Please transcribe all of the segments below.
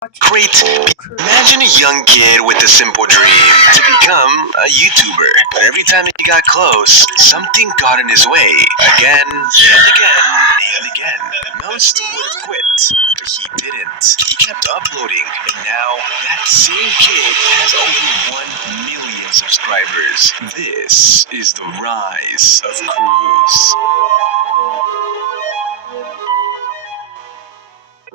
Great. Imagine a young kid with a simple dream to become a YouTuber. But every time he got close, something got in his way. Again and again and again. Most would have quit, but he didn't. He kept uploading, and now that same kid has over 1 million subscribers. This is the rise of Cruz.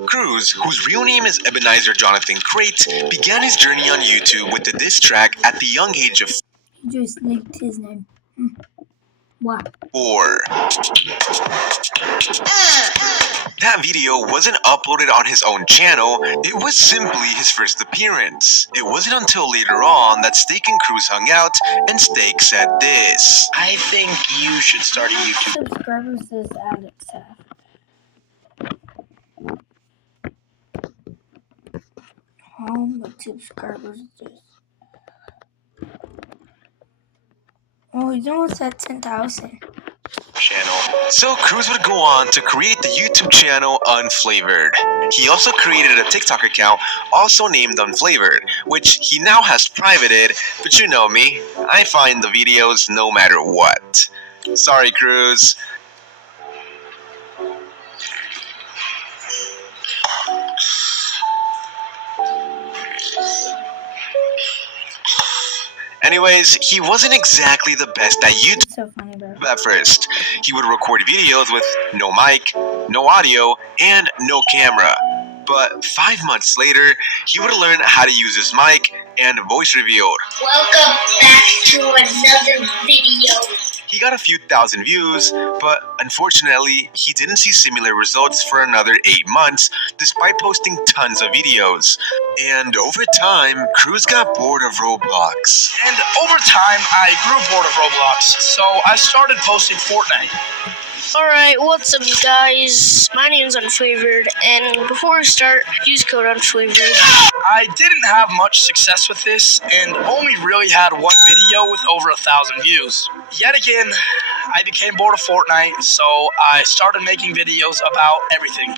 Cruz, whose real name is Ebenezer Jonathan Crate, began his journey on YouTube with a diss track at the young age of He just leaked his name. What? 4. That video wasn't uploaded on his own channel, it was simply his first appearance. It wasn't until later on that Steak and Cruz hung out, and Steak said this: I think you should start a YouTube. Subscribers does Alex have? How much subscribers does? Oh, he's almost at 10,000. Channel. So Cruz would go on to create the YouTube channel Unflavored. He also created a TikTok account also named Unflavored, which he now has privated, but you know me, I find the videos no matter what. Sorry, Cruz. Anyways, he wasn't exactly the best at YouTube It's so funny, bro. at first. He would record videos with no mic, no audio, and no camera. But 5 months later, he would learn how to use his mic and voice revealed. Welcome back to another video. He got a few thousand views, but unfortunately, he didn't see similar results for another 8 months, despite posting tons of videos. And over time, Cruz got bored of Roblox. And over time, I grew bored of Roblox, so I started posting Fortnite. Alright, what's up guys? My name's Unflavored, and before we start, use code Unflavored. I didn't have much success with this, and only really had one video with over 1,000 views. Yet again, I became bored of Fortnite, so I started making videos about everything.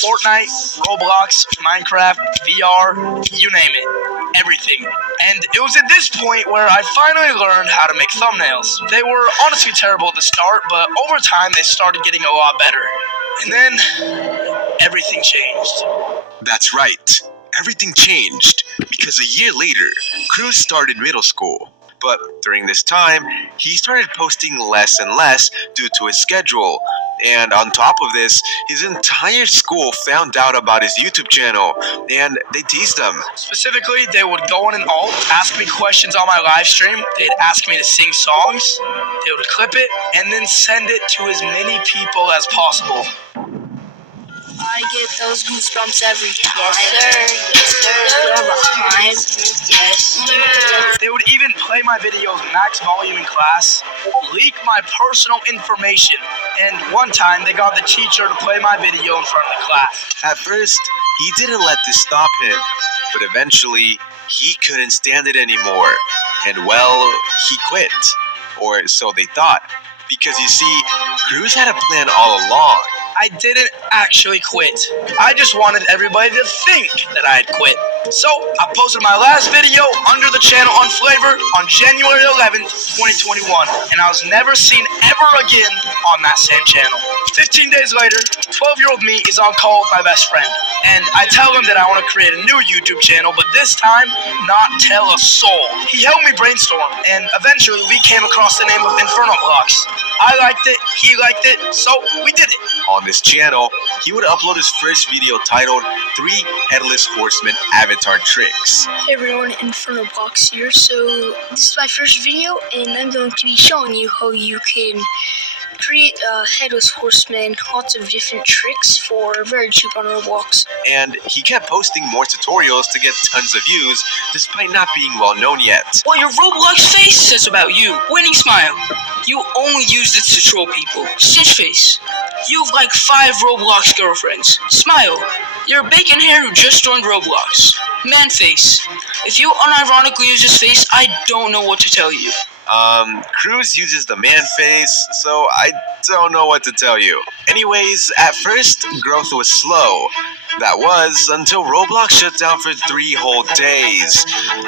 Fortnite, Roblox, Minecraft, VR, you name it. Everything. And it was at this point where I finally learned how to make thumbnails. They were honestly terrible at the start, but over time they started getting a lot better. And then, everything changed. That's right. Everything changed because a year later, Cruz started middle school. But during this time, he started posting less and less due to his schedule. And on top of this, his entire school found out about his YouTube channel, and they teased him. Specifically, they would go in an alt, ask me questions on my live stream, they'd ask me to sing songs, they would clip it, and then send it to as many people as possible. I get those goosebumps every time. Yes, sir. They would even play my videos max volume in class, leak my personal information, and one time they got the teacher to play my video in front of the class. At first, he didn't let this stop him, but eventually, he couldn't stand it anymore. And well, he quit. Or so they thought. Because you see, Cruz had a plan all along. I didn't actually quit. I just wanted everybody to think that I had quit. So, I posted my last video under the channel Unflavored on January 11th, 2021, and I was never seen ever again on that same channel. 15 days later, 12-year-old me is on call with my best friend, and I tell him that I want to create a new YouTube channel, but this time, not tell a soul. He helped me brainstorm, and eventually we came across the name of Inferno Blocks. I liked it, he liked it, so we did it. On this channel, he would upload his first video titled 3 Headless Horsemen Avatar Tricks. Hey everyone, Inferno Box here. So this is my first video, and I'm going to be showing you how you can create a headless horseman, lots of different tricks for very cheap on Roblox. And he kept posting more tutorials to get tons of views, despite not being well known yet. What your Roblox face says about you. Winning smile. You only use it to troll people. Stitch face. You have like 5 Roblox girlfriends. Smile. You're a bacon hair who just joined Roblox. Man face. If you unironically use this face, I don't know what to tell you. Cruz uses the man face, so I don't know what to tell you. Anyways, at first, growth was slow. That was until Roblox shut down for 3 whole days.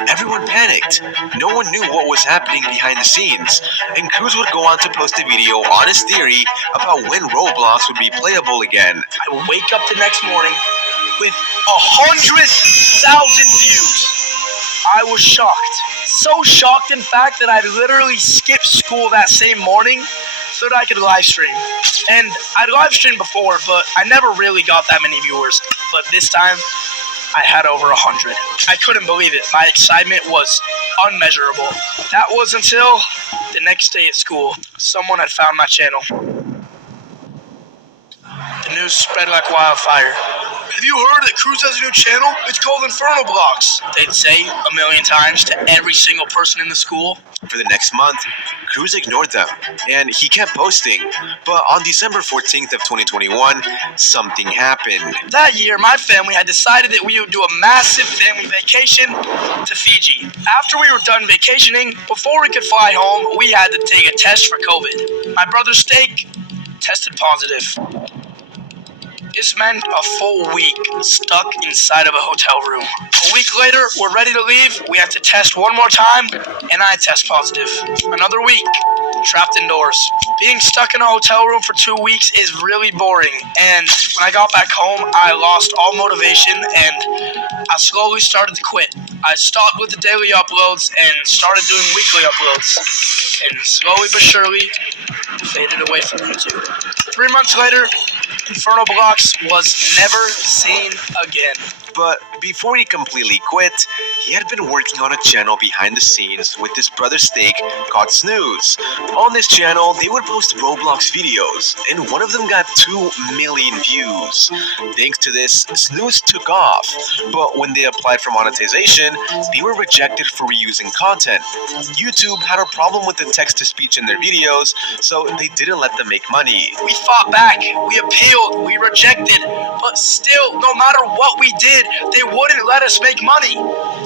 Everyone panicked. No one knew what was happening behind the scenes, and Cruz would go on to post a video on his theory about when Roblox would be playable again. I would wake up the next morning with 100,000 views. I was shocked. So shocked, in fact, that I literally skipped school that same morning so that I could live stream. And I'd live streamed before, but I never really got that many viewers. But this time, I had over 100. I couldn't believe it. My excitement was unmeasurable. That was until the next day at school. Someone had found my channel. The news spread like wildfire. Have you heard that Cruz has a new channel? It's called Inferno Blocks. They'd say 1,000,000 times to every single person in the school. For the next month, Cruz ignored them, and he kept posting. But on December 14th of 2021, something happened. That year, my family had decided that we would do a massive family vacation to Fiji. After we were done vacationing, before we could fly home, we had to take a test for COVID. My brother Steak tested positive. This meant a full week stuck inside of a hotel room. A week later, we're ready to leave. We have to test one more time, and I test positive. Another week, trapped indoors. Being stuck in a hotel room for 2 weeks is really boring. And when I got back home, I lost all motivation, and I slowly started to quit. I stopped with the daily uploads and started doing weekly uploads. And slowly but surely, faded away from YouTube. 3 months later, Inferno Blocks was never seen again. But before he completely quit, he had been working on a channel behind the scenes with his brother Steak called Snooze. On this channel, they would post Roblox videos, and one of them got 2 million views. Thanks to this, Snooze took off, but when they applied for monetization, they were rejected for reusing content. YouTube had a problem with the text-to-speech in their videos, so they didn't let them make money. We fought back, we appealed, we rejected, but still, no matter what we did, they wouldn't let us make money.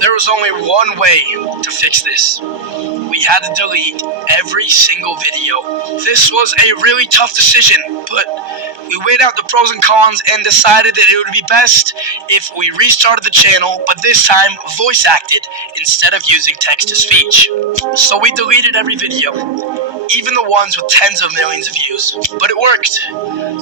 There was only one way to fix this. We had to delete every single video. This was a really tough decision, but we weighed out the pros and cons and decided that it would be best if we restarted the channel, but this time voice acted instead of using text-to-speech. So we deleted every video, even the ones with tens of millions of views. But it worked.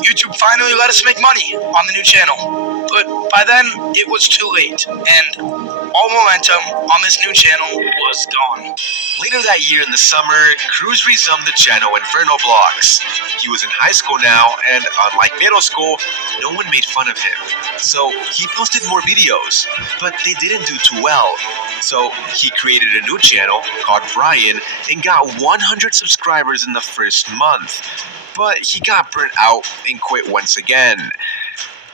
YouTube finally let us make money on the new channel. But by then, it was too late, and all momentum on this new channel was gone. Later that year in the summer, Cruz resumed the channel Inferno Blocks. He was in high school now, and unlike middle school, no one made fun of him. So he posted more videos, but they didn't do too well. So he created a new channel called Brian and got 100 subscribers in the first month. But he got burnt out and quit once again.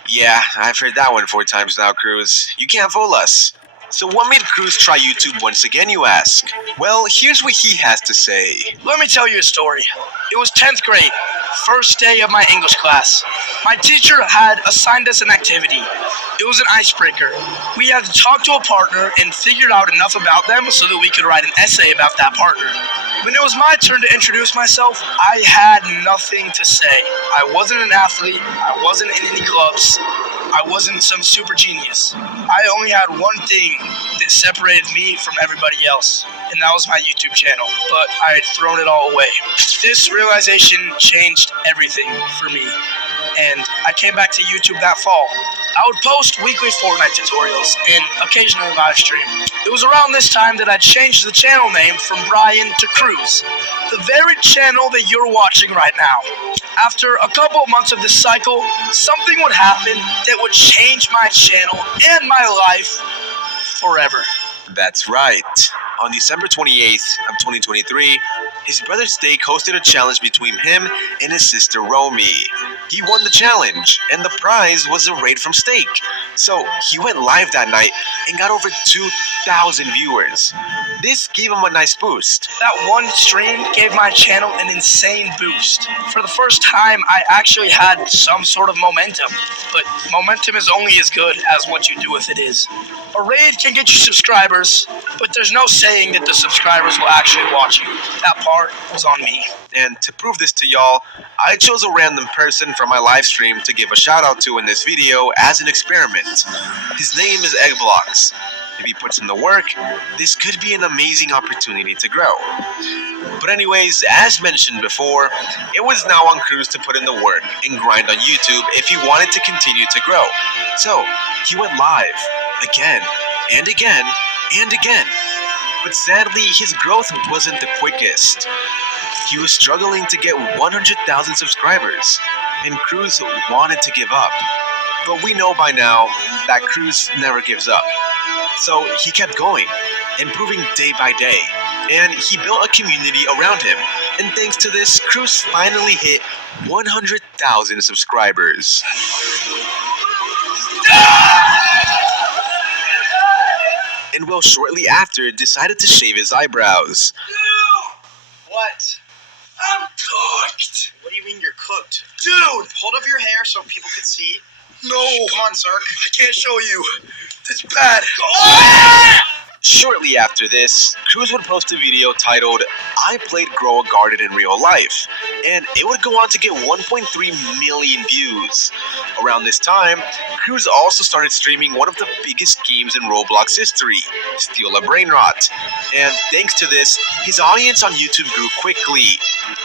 Yeah, I've heard that one 4 times now, Cruz. You can't fool us. So what made Cruz try YouTube once again, you ask? Well, here's what he has to say. Let me tell you a story. It was 10th grade, first day of my English class. My teacher had assigned us an activity. It was an icebreaker. We had to talk to a partner and figure out enough about them so that we could write an essay about that partner. When it was my turn to introduce myself, I had nothing to say. I wasn't an athlete. I wasn't in any clubs. I wasn't some super genius. I only had one thing that separated me from everybody else, and that was my YouTube channel, but I had thrown it all away. This realization changed everything for me, and I came back to YouTube that fall. I would post weekly Fortnite tutorials and occasionally live stream. It was around this time that I changed the channel name from Brian to Cruz, the very channel that you're watching right now. After a couple of months of this cycle, something would happen that would change my channel and my life forever. That's right. On December 28th of 2023, his brother Steak hosted a challenge between him and his sister Romy. He won the challenge, and the prize was a raid from Steak. So he went live that night and got over 2,000 viewers. This gave him a nice boost. That one stream gave my channel an insane boost. For the first time, I actually had some sort of momentum. But momentum is only as good as what you do with it is. A raid can get you subscribers, but there's no saying that the subscribers will actually watch you. That part was on me. And to prove this to y'all, I chose a random person from my live stream to give a shout out to in this video as an experiment. His name is Eggblocks. If he puts in the work, this could be an amazing opportunity to grow. But anyways, as mentioned before, it was now on Cruz to put in the work and grind on YouTube if he wanted to continue to grow. So, he went live, again, and again, and again. But sadly, his growth wasn't the quickest. He was struggling to get 100,000 subscribers, and Cruz wanted to give up. But we know by now that Cruz never gives up. So he kept going, improving day by day, and he built a community around him. And thanks to this, Cruz finally hit 100,000 subscribers. And Will shortly after decided to shave his eyebrows. What? I'm cooked! What do you mean you're cooked? Dude! Hold up your hair so people can see. No! Come on, sir. I can't show you. It's bad. Shortly after this, Cruz would post a video titled, I Played Grow a Garden in Real Life, and it would go on to get 1.3 million views. Around this time, Cruz also started streaming one of the biggest games in Roblox history, Steal a Brain Rot. And thanks to this, his audience on YouTube grew quickly.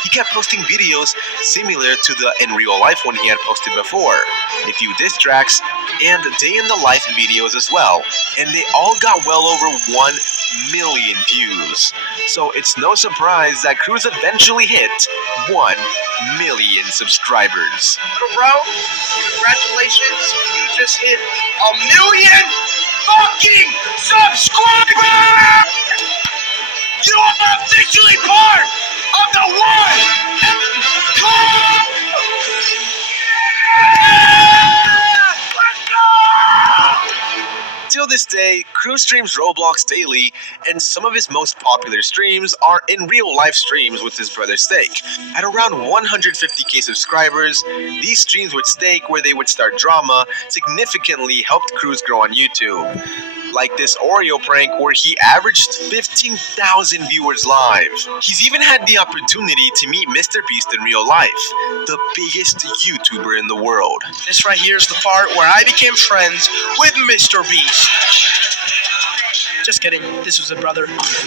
He kept posting videos similar to the in real life one he had posted before, a few diss tracks, and day in the life videos as well, and they all got well over 1 million views. So it's no surprise that Cruz eventually hit 1 million subscribers. Little bro, congratulations, you just hit 1 million fucking subscribers! You are officially part of the one and club! Till this day, Cruz streams Roblox daily, and some of his most popular streams are in real life streams with his brother Steak. At around 150k subscribers, these streams with Steak, where they would start drama, significantly helped Cruz grow on YouTube. Like this Oreo prank where he averaged 15,000 viewers live. He's even had the opportunity to meet Mr. Beast in real life, the biggest YouTuber in the world. This right here is the part where I became friends with Mr. Beast. Just kidding, this was a brother.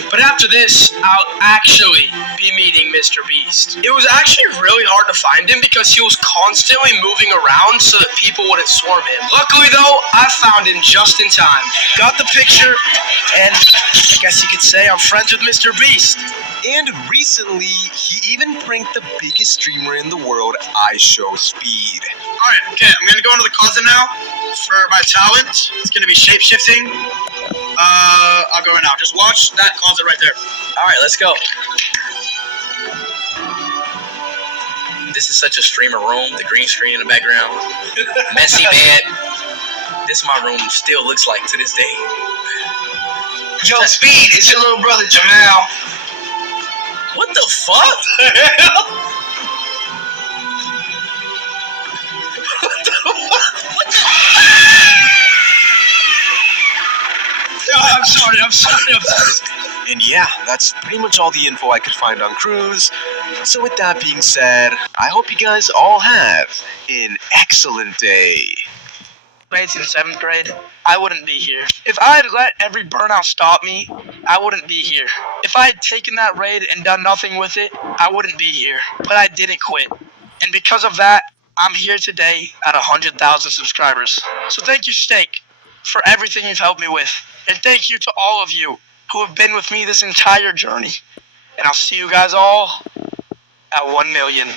But after this, I'll actually be meeting Mr. Beast. It was actually really hard to find him because he was constantly moving around so that people wouldn't swarm him. Luckily though, I found him just in time. Got the picture, and I guess you could say I'm friends with Mr. Beast. And recently, he even pranked the biggest streamer in the world, iShowSpeed. Alright, okay, I'm gonna go into the closet now for my talent. It's gonna be shape-shifting. I'll go right now. Just watch that closet right there. Alright, let's go. This is such a streamer room, the green screen in the background. Messy bed. This my room still looks like to this day. Yo, Speed, it's your little brother Jamal. What the fuck? I'm sorry. And yeah, that's pretty much all the info I could find on Cruz. So with that being said, I hope you guys all have an excellent day. Grades in 7th grade, I wouldn't be here. If I had let every burnout stop me, I wouldn't be here. If I had taken that raid and done nothing with it, I wouldn't be here. But I didn't quit. And because of that, I'm here today at 100,000 subscribers. So thank you, Steak, for everything you've helped me with. And thank you to all of you who have been with me this entire journey. And I'll see you guys all at 1 million.